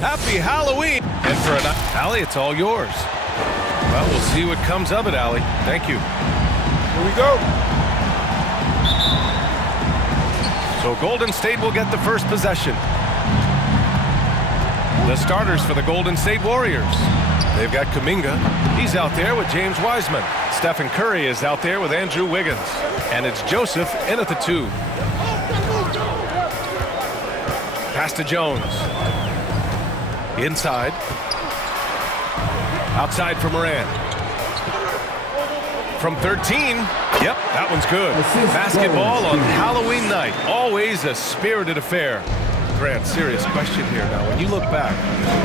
Happy Halloween. And for an Allie, it's all yours. Well, we'll see what comes of it, Allie. Thank you. Here we go. So Golden State will get the first possession. The starters for the Golden State Warriors. They've got Kuminga. He's out there with James Wiseman. Stephen Curry is out there with Andrew Wiggins. And it's Joseph in at the 2. Pass to Jones. Inside. Outside for Moran. From 13. Yep, that one's good. Basketball on Halloween night. Always a spirited affair. Grant, serious question here now. When you look back,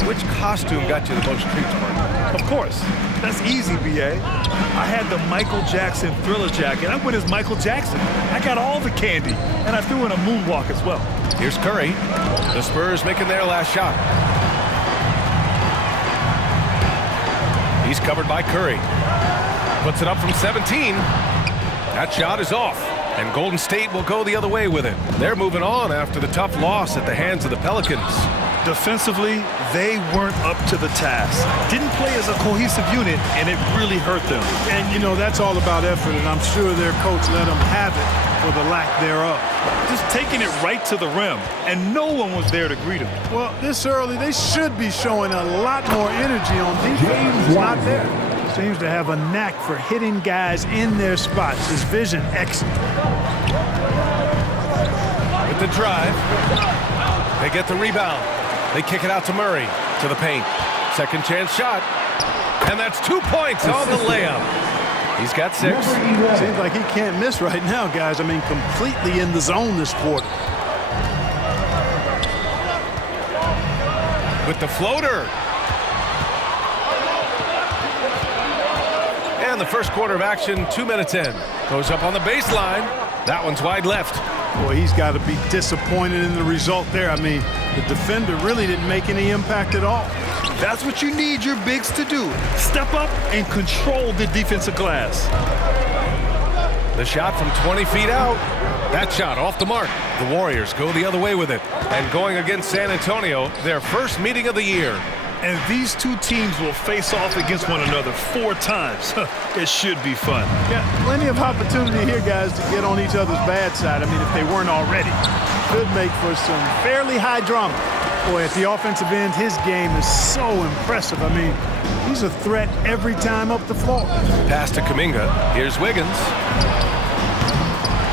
which costume got you the most treats, Mark? Of course. That's easy, B.A. I had the Michael Jackson Thriller jacket. I went as Michael Jackson. I got all the candy, and I threw in a moonwalk as well. Here's Curry. The Spurs making their last shot. He's covered by Curry. Puts it up from 17. That shot is off. And Golden State will go the other way with it. They're moving on after the tough loss at the hands of the Pelicans. Defensively, they weren't up to the task. Didn't play as a cohesive unit, and it really hurt them. And, you know, that's all about effort, and I'm sure their coach let them have it for the lack thereof. Just taking it right to the rim, and no one was there to greet him. Well, this early, they should be showing a lot more energy on defense. It's not there. Seems to have a knack for hitting guys in their spots. His vision excellent. With the drive, they get the rebound. They kick it out to Murray, to the paint. Second chance shot. And that's 2 points on the layup. He's got 6. Seems like he can't miss right now, guys. I mean, completely in the zone this quarter. With the floater. And the first quarter of action, 2 minutes in. Goes up on the baseline. That one's wide left. Boy, he's got to be disappointed in the result there. I mean, the defender really didn't make any impact at all. That's what you need your bigs to do. Step up and control the defensive glass. The shot from 20 feet out. That shot off the mark. The Warriors go the other way with it. And going against San Antonio, their first meeting of the year. And these two teams will face off against one another 4 times. It should be fun. Yeah, plenty of opportunity here, guys, to get on each other's bad side. I mean, if they weren't already. Could make for some fairly high drama. Boy, at the offensive end, his game is so impressive. I mean, he's a threat every time up the floor. Pass to Kuminga. Here's Wiggins.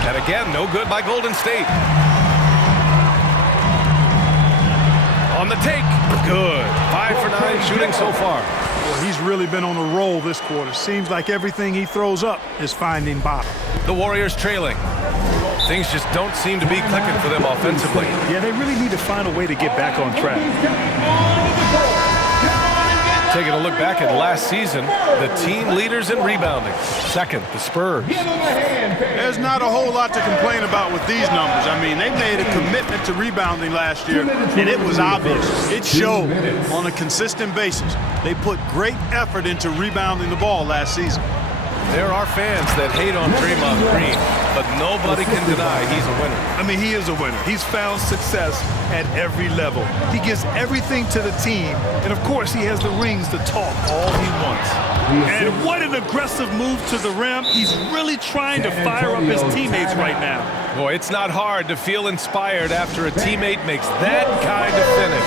And again, no good by Golden State. On the take. Good. 5 for 9 shooting so far. Well, he's really been on a roll this quarter. Seems like everything he throws up is finding bottom. The Warriors trailing. Things just don't seem to be clicking for them offensively. Yeah, they really need to find a way to get back on track. Taking a look back at last season, the team leaders in rebounding. Second, the Spurs. There's not a whole lot to complain about with these numbers. I mean, they made a commitment to rebounding last year, and it was obvious. It showed on a consistent basis. They put great effort into rebounding the ball last season. There are fans that hate on Draymond Green, but nobody can deny he's a winner. I mean, he is a winner. He's found success at every level. He gives everything to the team, and of course, he has the rings to talk all he wants. And what an aggressive move to the rim. He's really trying to fire up his teammates right now. Boy, it's not hard to feel inspired after a teammate makes that kind of finish.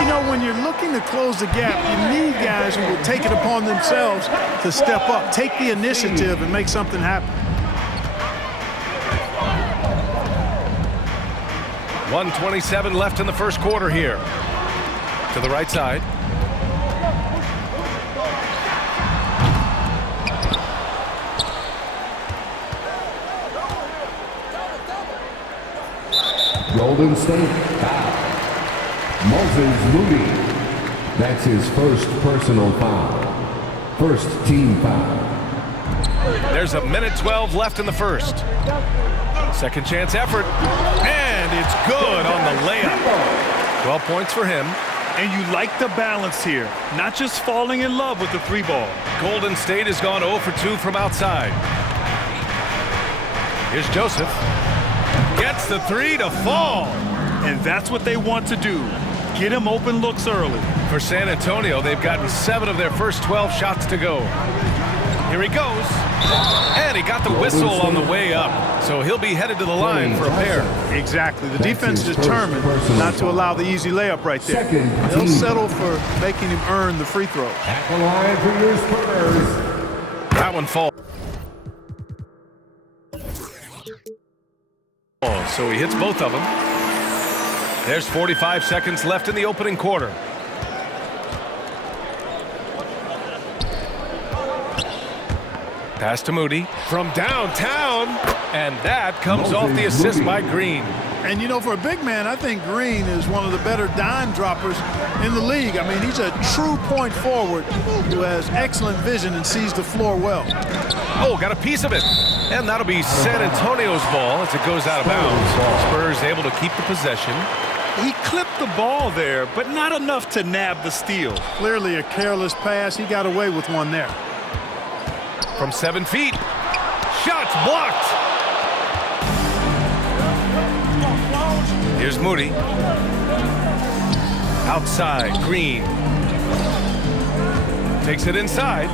You know, when you're looking to close the gap, you need guys who will take it upon themselves to step up, take the initiative, and make something happen. 1:27 left in the first quarter here. To the right side. Golden State foul. Moses Moody. That's his first personal foul. First team foul. There's 1:12 left in the first. Second chance effort. And it's good on the layup. 12 points for him. And you like the balance here. Not just falling in love with the 3-ball. Golden State has gone 0 for 2 from outside. Here's Joseph. Gets the 3 to fall. And that's what they want to do. Get him open looks early. For San Antonio, they've gotten 7 of their first 12 shots to go. Here he goes. And he got the whistle on the way up. So he'll be headed to the line for a pair. Exactly. The defense is determined not to allow the easy layup right there. They'll settle for making him earn the free throw. At the line for your Spurs. That one falls. So he hits both of them. There's 45 seconds left in the opening quarter. Pass to Moody from downtown, and that comes off the assist by Green. And, you know, for a big man, I think Green is one of the better dime droppers in the league. I mean, he's a true point forward who has excellent vision and sees the floor well. Oh, got a piece of it. And that'll be San Antonio's ball as it goes out of bounds. Spurs able to keep the possession. He clipped the ball there, but not enough to nab the steal. Clearly a careless pass. He got away with one there. From 7 feet. Shots blocked. Here's Moody. Outside, Green. Takes it inside.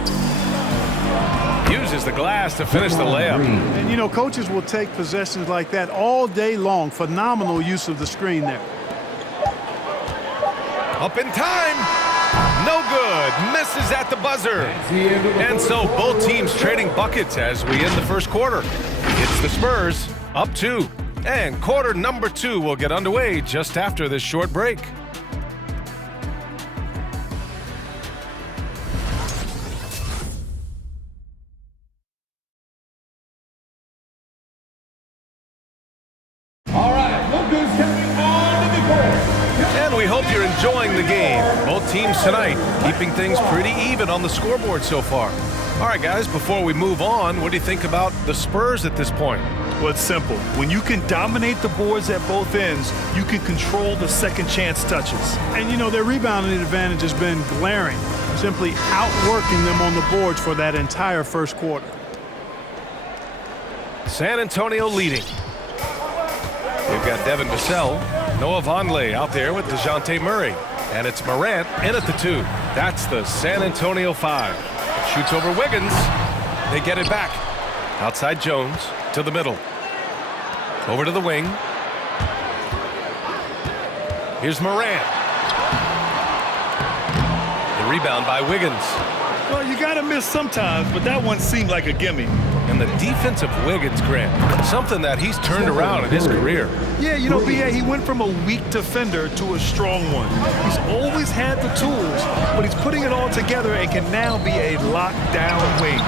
Uses the glass to finish the layup. And, you know, coaches will take possessions like that all day long. Phenomenal use of the screen there. Up in time. No good. Misses at the buzzer. And so both teams trading buckets as we end the first quarter. It's the Spurs up 2. And quarter number 2 will get underway just after this short break. All right, look who's coming on to the court. And we hope you're enjoying the game. Both teams tonight keeping things pretty even on the scoreboard so far. All right, guys, before we move on, what do you think about the Spurs at this point? Well, it's simple. When you can dominate the boards at both ends, you can control the second chance touches. And, you know, their rebounding advantage has been glaring, simply outworking them on the boards for that entire first quarter. San Antonio leading. We've got Devin Vassell, Noah Vonleh out there with DeJounte Murray. And it's Morant in at the 2. That's the San Antonio 5. Shoots over Wiggins. They get it back. Outside Jones to the middle. Over to the wing. Here's Morant. The rebound by Wiggins. Well, you got to miss sometimes, but that one seemed like a gimme. And the defense of Wiggins, Grant, something that he's turned around in his career. Yeah, you know, B.A., he went from a weak defender to a strong one. He's always had the tools, but he's putting it all together and can now be a lockdown wing.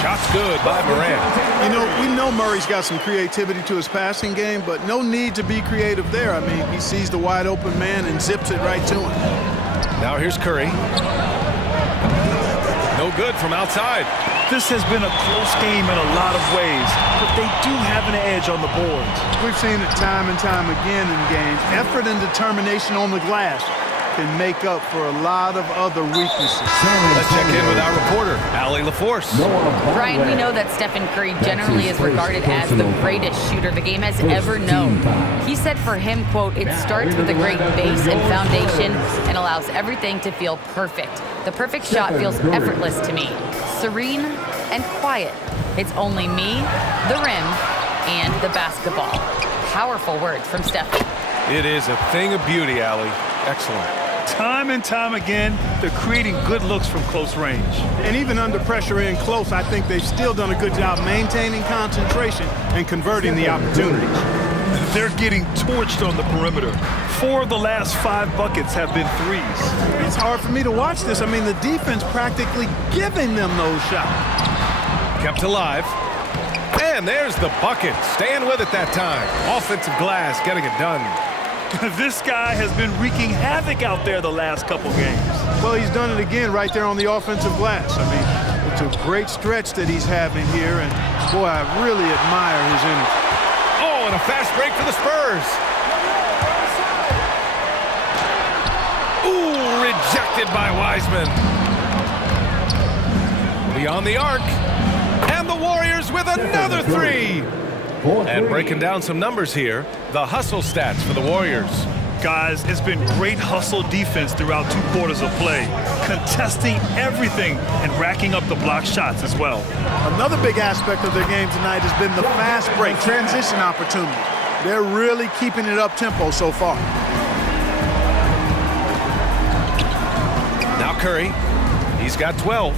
Shots good by Morant. You know, we know Murray's got some creativity to his passing game, but no need to be creative there. I mean, he sees the wide open man and zips it right to him. Now here's Curry. No good from outside. This has been a close game in a lot of ways, but they do have an edge on the boards. We've seen it time and time again in games. Effort and determination on the glass can make up for a lot of other weaknesses. Let's check in with our reporter, Allie LaForce. Brian, we know that Stephen Curry generally is regarded as the greatest shooter the game has ever known. He said for him, quote, "It starts with a great base and foundation and allows everything to feel perfect. The perfect shot feels effortless to me, serene and quiet. It's only me, the rim, and the basketball." Powerful words from Stephen. It is a thing of beauty, Allie. Excellent. Time and time again, they're creating good looks from close range. And even under pressure in close, I think they've still done a good job maintaining concentration and converting the opportunities. They're getting torched on the perimeter. 4 of the last 5 buckets have been threes. It's hard for me to watch this. I mean, the defense practically giving them those shots. Kept alive. And there's the bucket. Staying with it that time. Offensive glass getting it done. This guy has been wreaking havoc out there the last couple games. Well, he's done it again right there on the offensive glass. I mean, it's a great stretch that he's having here, and boy, I really admire his energy. Oh, and a fast break for the Spurs. Ooh, rejected by Wiseman. Beyond the arc. And the Warriors with another 3. And breaking down some numbers here, the hustle stats for the Warriors. Guys, it's been great hustle defense throughout 2 quarters of play, contesting everything and racking up the block shots as well. Another big aspect of their game tonight has been the fast break, transition opportunity. They're really keeping it up-tempo so far. Now Curry. He's got 12.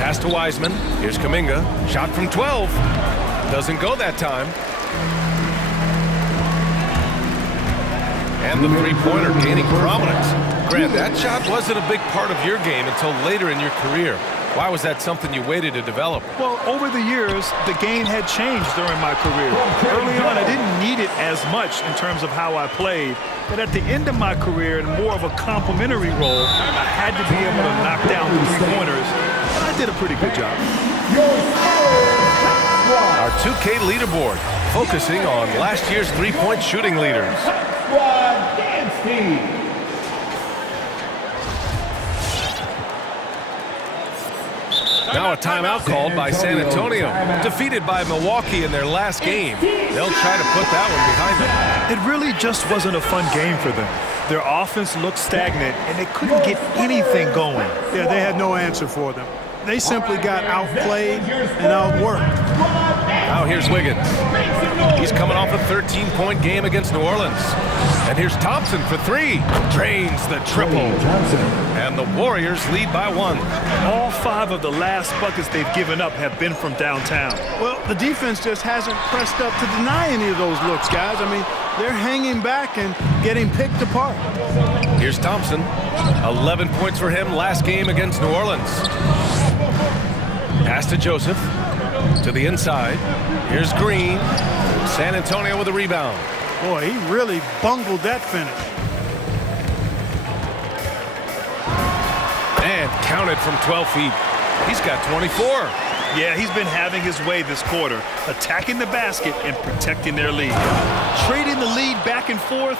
Pass to Wiseman. Here's Kuminga. Shot from 12. Doesn't go that time. And the three-pointer gaining prominence. Grant, that shot wasn't a big part of your game until later in your career. Why was that something you waited to develop? Well, over the years, the game had changed during my career. Early on, I didn't need it as much in terms of how I played. But at the end of my career, in more of a complementary role, I had to be able to knock down the three-pointers. And I did a pretty good job. Our 2K leaderboard, focusing on last year's three-point shooting leaders. Now a timeout called by San Antonio. Defeated by Milwaukee in their last game. They'll try to put that one behind them. It really just wasn't a fun game for them. Their offense looked stagnant, and they couldn't get anything going. Yeah, they had no answer for them. They simply got outplayed and outworked. Now here's Wiggins. He's coming off a 13-point game against New Orleans. And here's Thompson for 3. Drains the triple. And the Warriors lead by 1. All 5 of the last buckets they've given up have been from downtown. Well, the defense just hasn't pressed up to deny any of those looks, guys. I mean, they're hanging back and getting picked apart. Here's Thompson. 11 points for him last game against New Orleans. Pass to Joseph. To the inside. Here's Green. San Antonio with a rebound. Boy, he really bungled that finish. And counted from 12 feet. He's got 24. Yeah, he's been having his way this quarter, attacking the basket and protecting their lead. Trading the lead back and forth,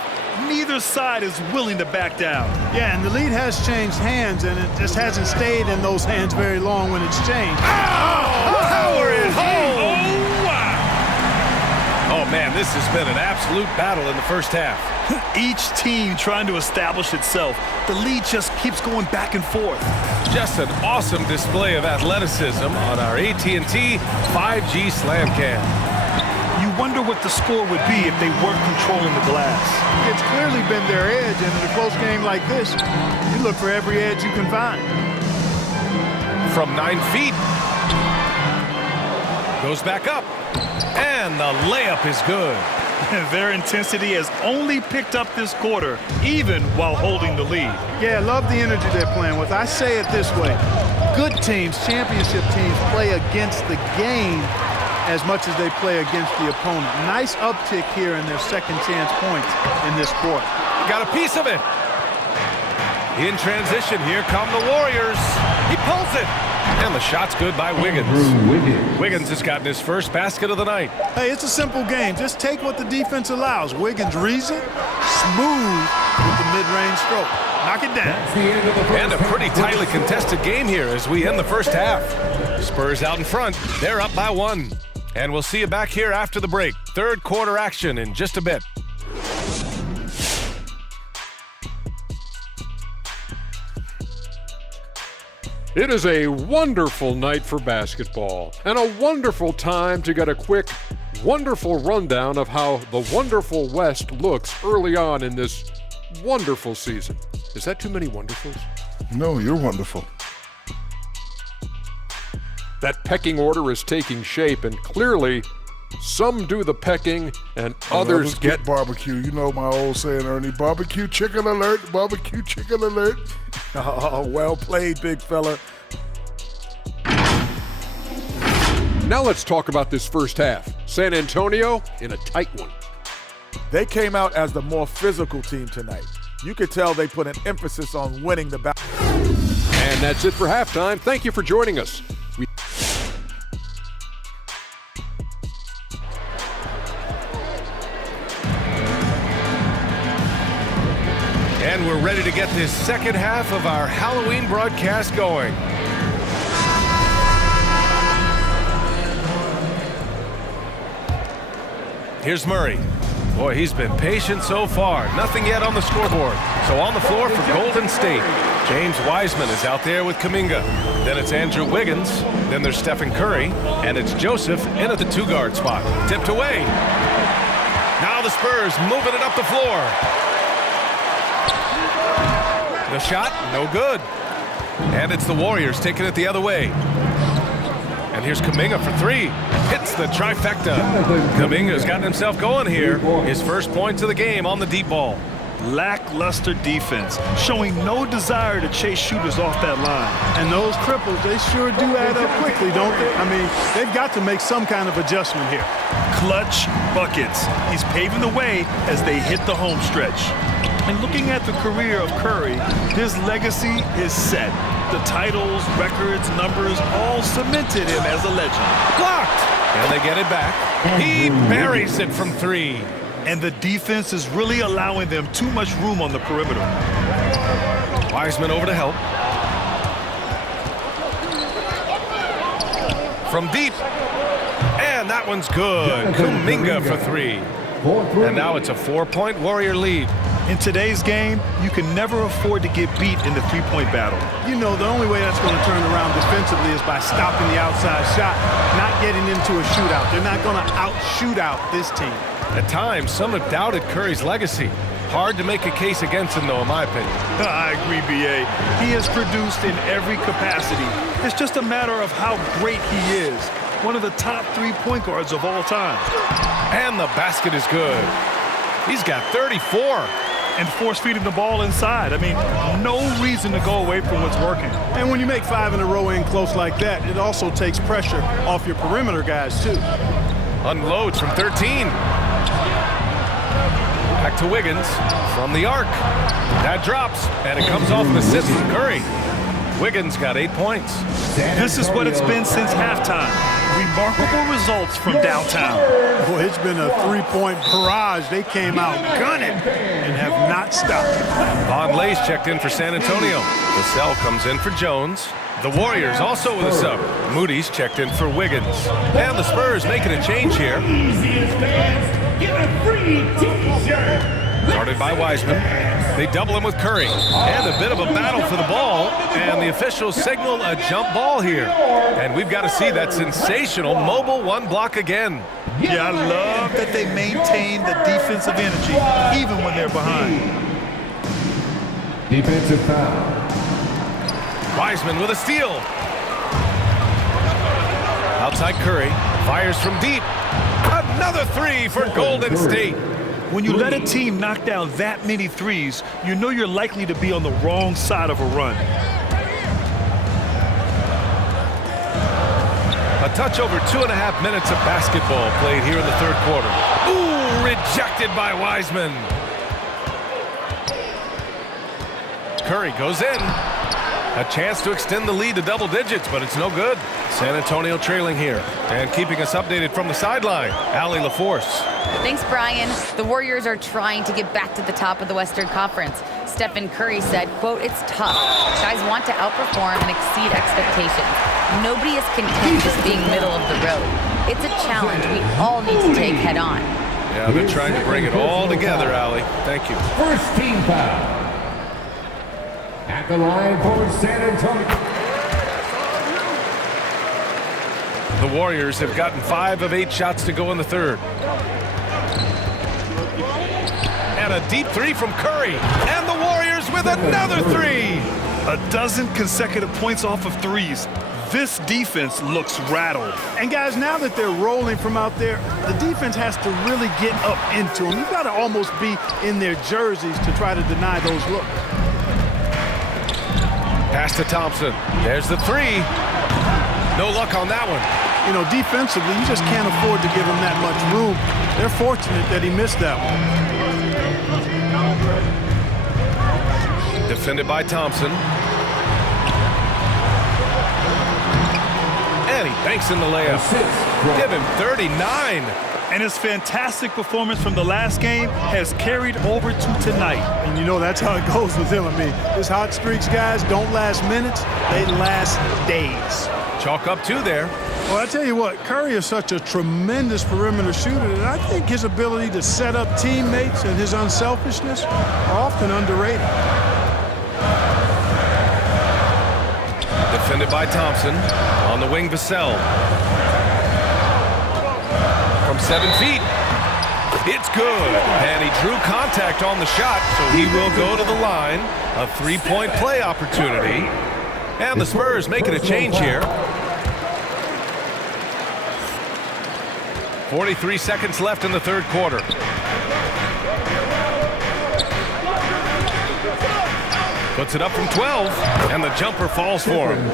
neither side is willing to back down. Yeah, and the lead has changed hands, and it just hasn't stayed in those hands very long when it's changed. Power it home! Oh, wow! Oh, man, this has been an absolute battle in the first half. Each team trying to establish itself. The lead just keeps going back and forth. Just an awesome display of athleticism on our AT&T 5G Slam Cam. You wonder what the score would be if they weren't controlling the glass. It's clearly been their edge, and in a close game like this, you look for every edge you can find. From 9 feet. Goes back up. And the layup is good. Their intensity has only picked up this quarter, even while holding the lead. Yeah, love the energy they're playing with. I say it this way. Good teams, championship teams, play against the game as much as they play against the opponent. Nice uptick here in their second chance points in this quarter. Got a piece of it. In transition, here come the Warriors. He pulls it. And the shot's good by Wiggins. Wiggins has gotten his first basket of the night. Hey, it's a simple game. Just take what the defense allows. Wiggins reads it, smooth with the mid-range stroke. Knock it down. And a pretty tightly contested game here as we end the first half. Spurs out in front. They're up by 1. And we'll see you back here after the break. Third quarter action in just a bit. It is a wonderful night for basketball and a wonderful time to get a quick, wonderful rundown of how the wonderful West looks early on in this wonderful season. Is that too many wonderfuls? No, you're wonderful. That pecking order is taking shape, and clearly some do the pecking and others get barbecue. You know my old saying, Ernie, barbecue chicken alert, barbecue chicken alert. Oh, well played, big fella. Now let's talk about this first half. San Antonio in a tight one. They came out as the more physical team tonight. You could tell they put an emphasis on winning the battle. And that's it for halftime. Thank you for joining us. And we're ready to get this second half of our Halloween broadcast going. Here's Murray. Boy, he's been patient so far. Nothing yet on the scoreboard. So on the floor for Golden State, James Wiseman is out there with Kuminga. Then it's Andrew Wiggins. Then there's Stephen Curry. And it's Joseph in at the 2-guard spot. Tipped away. Now the Spurs moving it up the floor. The shot, no good. And it's the Warriors taking it the other way. And here's Kuminga for 3. Hits the trifecta. Kuminga's gotten himself going here. His first points of the game on the deep ball. Lackluster defense, showing no desire to chase shooters off that line. And those triples, they sure do add up quickly, don't they? I mean, they've got to make some kind of adjustment here. Clutch buckets. He's paving the way as they hit the home stretch. And looking at the career of Curry, his legacy is set. The titles, records, numbers all cemented him as a legend. Blocked! And they get it back. He buries it from 3. And the defense is really allowing them too much room on the perimeter. Wiseman over to help. From deep. And that one's good. Kuminga for 3. And now it's a 4-point Warrior lead. In today's game, you can never afford to get beat in the three-point battle. You know, the only way that's going to turn around defensively is by stopping the outside shot, not getting into a shootout. They're not going to out-shoot out this team. At times, some have doubted Curry's legacy. Hard to make a case against him, though, in my opinion. I agree, B.A. He has produced in every capacity. It's just a matter of how great he is. One of the top 3 point guards of all time. And the basket is good. He's got 34. And force-feeding the ball inside. I mean, no reason to go away from what's working. And when you make 5 in a row in close like that, it also takes pressure off your perimeter guys, too. Unloads from 13. Back to Wiggins from the arc. That drops, and it comes off an assist from Curry. Wiggins got 8 points. This is what it's been since halftime. Remarkable results from downtown. Boy, it's been a 3-point barrage. They came out gunning and have not stopped. Von Lay's checked in for San Antonio. Vassell comes in for Jones. The Warriors also with a sub. Moody's checked in for Wiggins. And the Spurs making a change here. Easiest fans get a free T-shirt. Guarded by Wiseman. They double him with Curry. And a bit of a battle for the ball. And the officials signal a jump ball here. And we've got to see that sensational mobile 1 block again. Yeah, I love that they maintain the defensive energy even when they're behind. Defensive foul. Wiseman with a steal. Outside Curry. Fires from deep. Another 3 for Golden State. When you let a team knock down that many threes, you know you're likely to be on the wrong side of a run. A touch over 2.5 minutes of basketball played here in the 3rd quarter. Ooh, rejected by Wiseman. Curry goes in. A chance to extend the lead to double digits, but it's no good. San Antonio trailing here. And keeping us updated from the sideline, Allie LaForce. Thanks, Brian. The Warriors are trying to get back to the top of the Western Conference. Stephen Curry said, quote, "It's tough. Guys want to outperform and exceed expectations. Nobody is content just being middle of the road. It's a challenge we all need to take head on." Yeah, they're trying to bring it all together, Allie. Thank you. First team foul. At the line for San Antonio. The Warriors have gotten 5 of 8 shots to go in the 3rd. And a deep 3 from Curry. And the Warriors with another 3. A dozen consecutive points off of threes. This defense looks rattled. And guys, now that they're rolling from out there, the defense has to really get up into them. You've got to almost be in their jerseys to try to deny those looks. Pass to Thompson. There's the 3. No luck on that one. You know, defensively, you just can't afford to give him that much room. They're fortunate that he missed that one. Defended by Thompson. And he banks in the layup. Give him 39. And his fantastic performance from the last game has carried over to tonight. And you know that's how it goes with him. I mean, his hot streaks, guys, don't last minutes. They last days. chalk up 2 there. Well, I tell you what, Curry is such a tremendous perimeter shooter that I think his ability to set up teammates and his unselfishness are often underrated. Defended by Thompson. On the wing, Vassell. From 7 feet. It's good. And he drew contact on the shot, so he will go to the line. A 3-point play opportunity. And the Spurs making a change here. 43 seconds left in the third quarter. Puts it up from 12, and the jumper falls for him.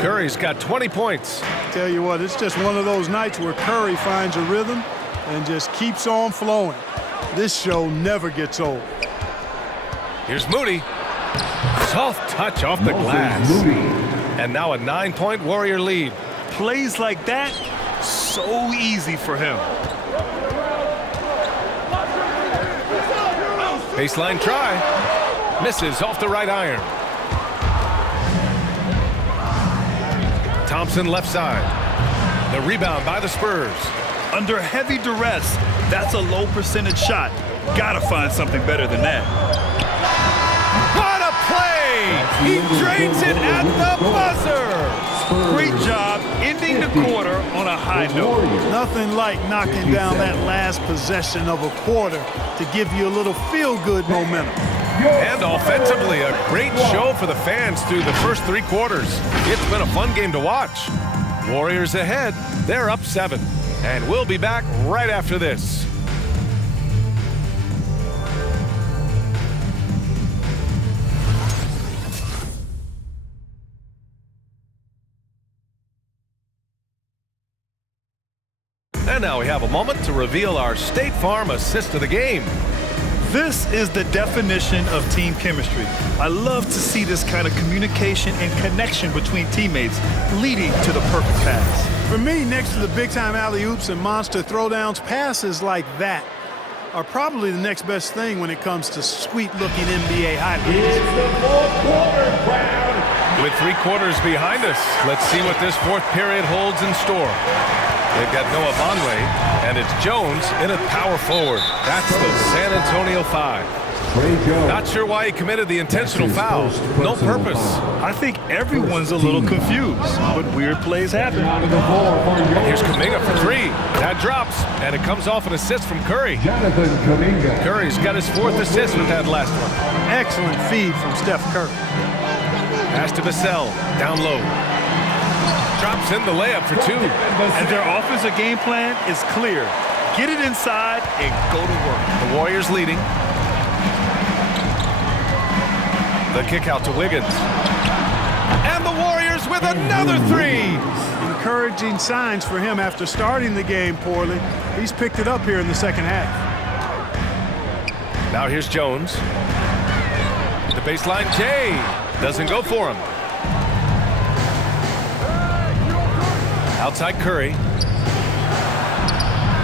Curry's got 20 points. Tell you what, it's just one of those nights where Curry finds a rhythm and just keeps on flowing. This show never gets old. Here's Moody. Soft touch off the glass. And now a 9-point Warrior lead. Plays like that, so easy for him. Baseline try. Misses off the right iron. Thompson left side. The rebound by the Spurs. Under heavy duress, that's a low percentage shot. Gotta find something better than that. What a play! He drains it at the buzzer! Great job ending the quarter on a high note. Nothing like knocking down that last possession of a quarter to give you a little feel-good momentum. And offensively, a great show for the fans through the first 3 quarters. It's been a fun game to watch. Warriors ahead. They're up 7. And we'll be back right after this. And now we have a moment to reveal our State Farm assist of the game. This is the definition of team chemistry. I love to see this kind of communication and connection between teammates leading to the perfect pass. For me, next to the big-time alley-oops and monster throwdowns, passes like that are probably the next best thing when it comes to sweet-looking NBA highlights. It's the fourth quarter crowd. With 3 quarters behind us, let's see what this fourth period holds in store. They've got Noah Vonleh, and it's Jones in at power forward. That's the San Antonio 5. Not sure why he committed the intentional foul. No purpose. I think everyone's a little confused, but weird plays happen. Here's Kuminga for 3. That drops, and it comes off an assist from Curry. Curry's got his 4th assist with that last one. Excellent feed from Steph Curry. Pass to Vassell, down low. Drops in the layup for 2. And their offensive game plan is clear. Get it inside and go to work. The Warriors leading. The kick out to Wiggins. And the Warriors with another 3. Encouraging signs for him after starting the game poorly. He's picked it up here in the second half. Now here's Jones. The baseline, Jay. Doesn't go for him. Outside Curry.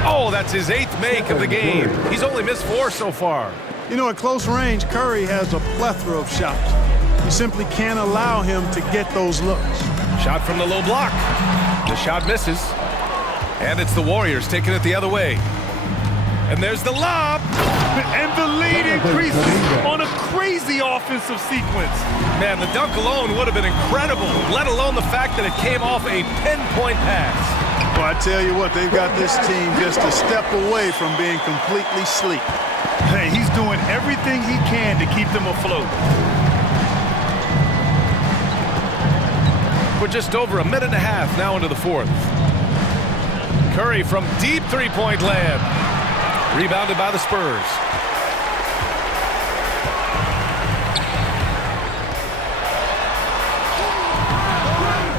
Oh, that's his 8th make of the game. He's only missed 4 so far. You know, at close range, Curry has a plethora of shots. You simply can't allow him to get those looks. Shot from the low block. The shot misses. And it's the Warriors taking it the other way. And there's the lob. And the lead increases on a crazy offensive sequence. Man, the dunk alone would have been incredible, let alone the fact that it came off a pinpoint pass. Well, I tell you what, they've got this team just a step away from being completely sleep. Hey, he's doing everything he can to keep them afloat. We're just over a minute and a half now into the 4th. Curry from deep 3-point land. Rebounded by the Spurs.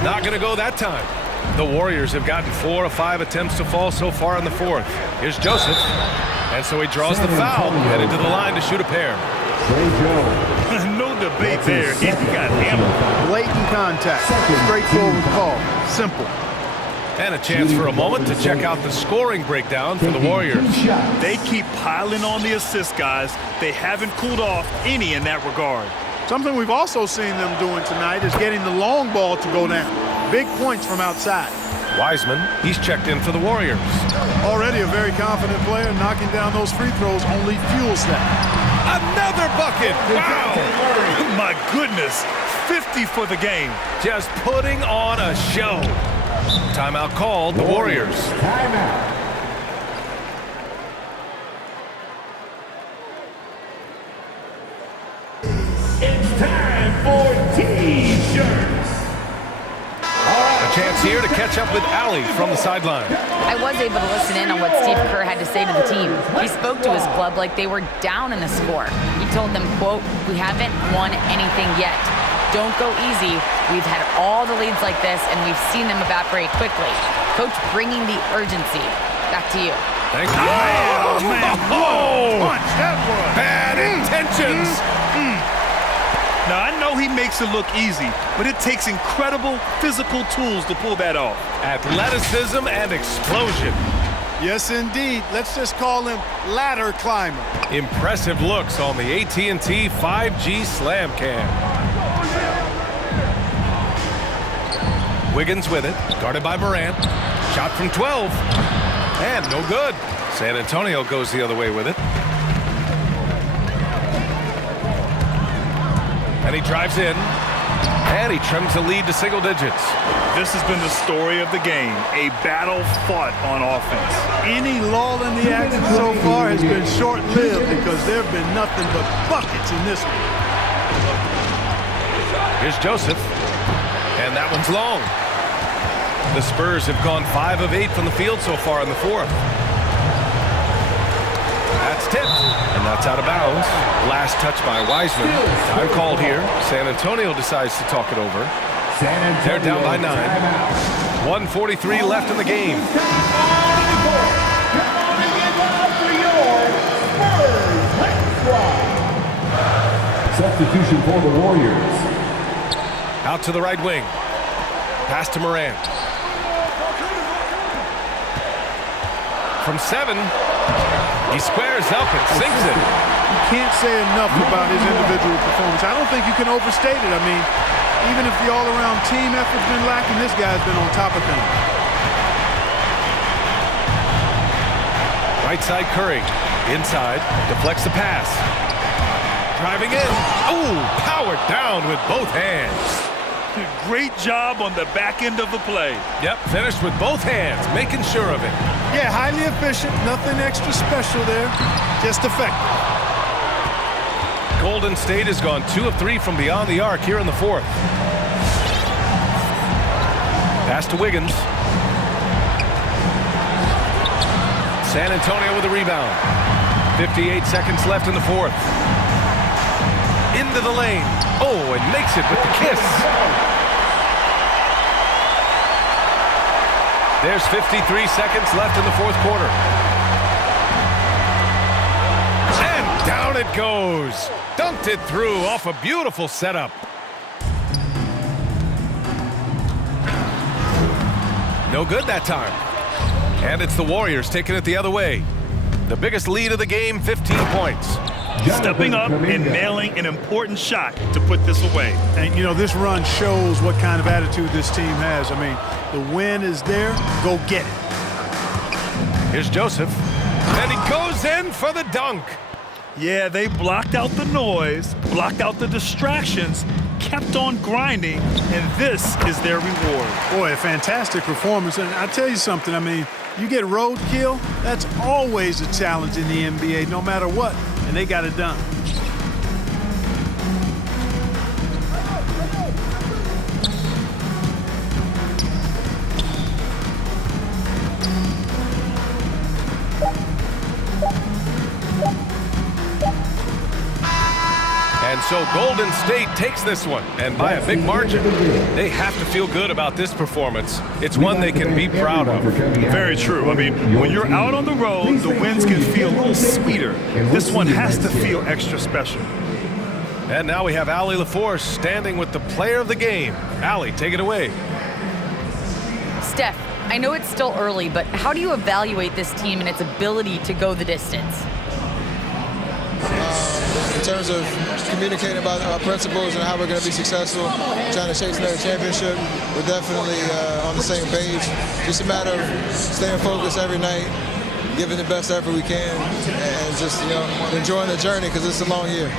Not going to go that time. The Warriors have gotten 4 of 5 attempts to fall so far in the 4th. Here's Joseph. And so he draws the foul, headed to the line to shoot a pair. No debate there. He got hammered. Blatant contact. Straightforward call. Simple. And a chance for a moment to check out the scoring breakdown for the Warriors. They keep piling on the assist, guys. They haven't cooled off in that regard. Something we've also seen them doing tonight is getting the long ball to go down. Big points from outside. Wiseman, he's checked in for the Warriors. Already a very confident player. Knocking down those free throws only fuels that. Another bucket. Wow. My goodness. 50 for the game. Just putting on a show. Timeout called, the Warriors. Timeout. It's time for T-shirts. A chance here to catch up with Allie from the sideline. I was able to listen in on what Steve Kerr had to say to the team. He spoke to his club like they were down in the score. He told them, quote, "We haven't won anything yet. Don't go easy. We've had all the leads like this, and we've seen them evaporate quickly." Coach bringing the urgency. Back to you. Thank you. Oh, man. Oh, Punch, that was. bad intentions. Now, I know he makes it look easy, but it takes incredible physical tools to pull that off. Athleticism and explosion. Yes, indeed. Let's just call him ladder climber. Impressive looks on the AT&T 5G Slam Cam. Wiggins with it, guarded by Morant. Shot from 12, and no good. San Antonio goes the other way with it. And he drives in, and he trims the lead to single digits. This has been the story of the game, a battle fought on offense. Any lull in the action so far has been short-lived because there have been nothing but buckets in this one. Here's Joseph, and that one's long. The Spurs have gone 5 of 8 from the field so far in the fourth. That's tipped, and that's out of bounds. Last touch by Wiseman. Time called here. San Antonio decides to talk it over. They're down by 9. 1:43 left in the game. Substitution for the Warriors. Out to the right wing. Pass to Morant. From 7, he squares up and sinks it. You can't say enough about his individual performance. I don't think you can overstate it. I mean, even if the all-around team effort's been lacking, this guy's been on top of things. Right side Curry. Inside. Deflects the pass. Driving in. Oh, powered down with both hands. Great job on the back end of the play. Yep, finished with both hands, making sure of it. Yeah, highly efficient. Nothing extra special there. Just effective. Golden State has gone 2 of 3 from beyond the arc here in the fourth. Pass to Wiggins. San Antonio with a rebound. 58 seconds left in the fourth. Into the lane. Oh, and makes it with the kiss. There's 53 seconds left in the fourth quarter. And down it goes. Dunked it through off a beautiful setup. No good that time. And it's the Warriors taking it the other way. The biggest lead of the game, 15 points. Stepping up and nailing an important shot to put this away. And, you know, this run shows what kind of attitude this team has. I mean, the win is there. Go get it. Here's Joseph. And he goes in for the dunk. Yeah, they blocked out the noise, blocked out the distractions, kept on grinding, and this is their reward. Boy, a fantastic performance. And I tell you something, I mean, you get roadkill, that's always a challenge in the NBA, no matter what. And they got it done. And so Golden State takes this one, and by a big margin. They have to feel good about this performance. It's one they can be proud of. Very true. I mean, when you're out on the road, the wins can feel a little sweeter. This one has to feel extra special. And now we have Allie LaForce standing with the player of the game. Allie, take it away. Steph, I know it's still early, but how do you evaluate this team and its ability to go the distance? in terms of communicating about our principles and how we're going to be successful, trying to chase another championship, we're definitely on the same page. Just a matter of staying focused every night, giving the best effort we can, and just enjoying the journey because it's a long year.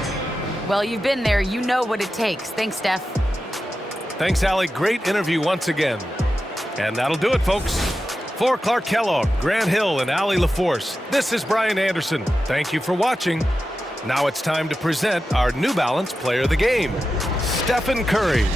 Well, you've been there. You know what it takes. Thanks, Steph. Thanks, Allie. Great interview once again. And that'll do it, folks. For Clark Kellogg, Grant Hill, and Allie LaForce, this is Brian Anderson. Thank you for watching. Now it's time to present our New Balance Player of the Game, Stephen Curry.